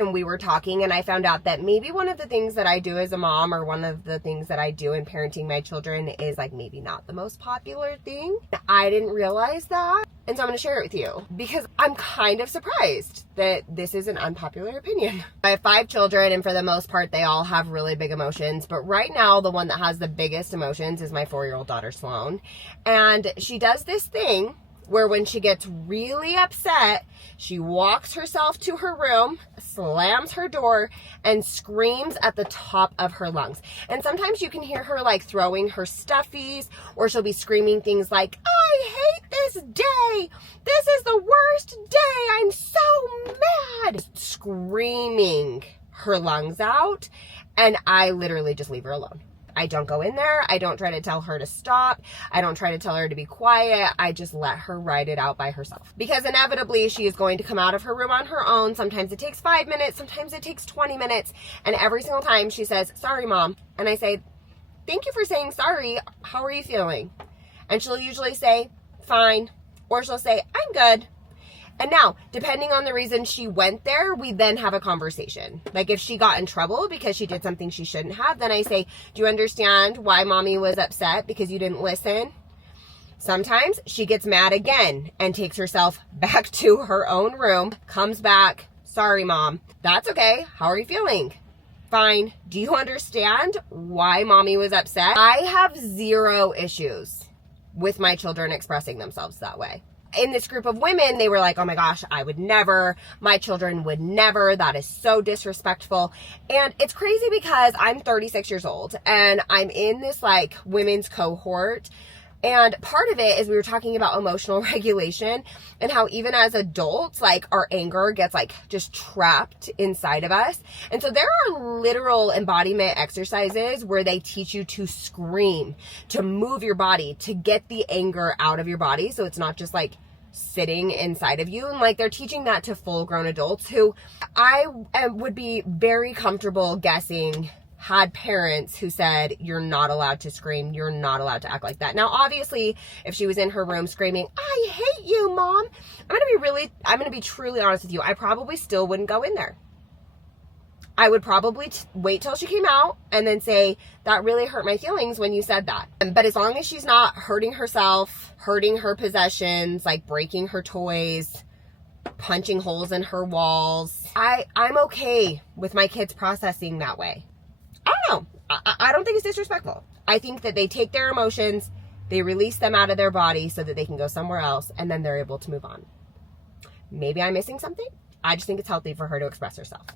and we were talking, and I found out that maybe one of the things that I do as a mom, or one of the things that I do in parenting my children, is like maybe not the most popular thing. I didn't realize that, and so I'm going to share it with you because I'm kind of surprised that this is an unpopular opinion. I have 5 children, and for the most part they all have really big emotions, but right now the one that has the biggest emotions is my 4-year-old daughter Sloan, and she does this thing where when she gets really upset, she walks herself to her room, slams her door, and screams at the top of her lungs. And sometimes you can hear her like throwing her stuffies, or she'll be screaming things like, "I hate this day! This is the worst day! I'm so mad!" Screaming her lungs out, and I literally just leave her alone. I don't go in there. I don't try to tell her to stop. I don't try to tell her to be quiet. I just let her ride it out by herself. Because inevitably she is going to come out of her room on her own. Sometimes it takes 5 minutes. Sometimes it takes 20 minutes. And every single time she says, "Sorry, Mom." And I say, "Thank you for saying sorry. How are you feeling?" And she'll usually say, "Fine." Or she'll say, "I'm good." And now, depending on the reason she went there, we then have a conversation. Like if she got in trouble because she did something she shouldn't have, then I say, "Do you understand why Mommy was upset because you didn't listen?" Sometimes she gets mad again and takes herself back to her own room, comes back, "Sorry, Mom." "That's okay. How are you feeling?" "Fine." "Do you understand why Mommy was upset?" I have 0 issues with my children expressing themselves that way. In this group of women, they were like, "Oh my gosh, I would never, my children would never, that is so disrespectful." And it's crazy because I'm 36 years old and I'm in this like women's cohort. And part of it is we were talking about emotional regulation and how even as adults, like our anger gets like just trapped inside of us. And so there are literal embodiment exercises where they teach you to scream, to move your body, to get the anger out of your body. So it's not just like sitting inside of you. And like they're teaching that to full grown adults who would be very comfortable guessing had parents who said, "You're not allowed to scream. You're not allowed to act like that." Now, obviously, if she was in her room screaming, "I hate you, Mom," I'm going to be truly honest with you. I probably still wouldn't go in there. I would probably wait till she came out and then say, "That really hurt my feelings when you said that." But as long as she's not hurting herself, hurting her possessions, like breaking her toys, punching holes in her walls, I'm okay with my kids processing that way. I don't know. I don't think it's disrespectful. I think that they take their emotions, they release them out of their body so that they can go somewhere else, and then they're able to move on. Maybe I'm missing something. I just think it's healthy for her to express herself.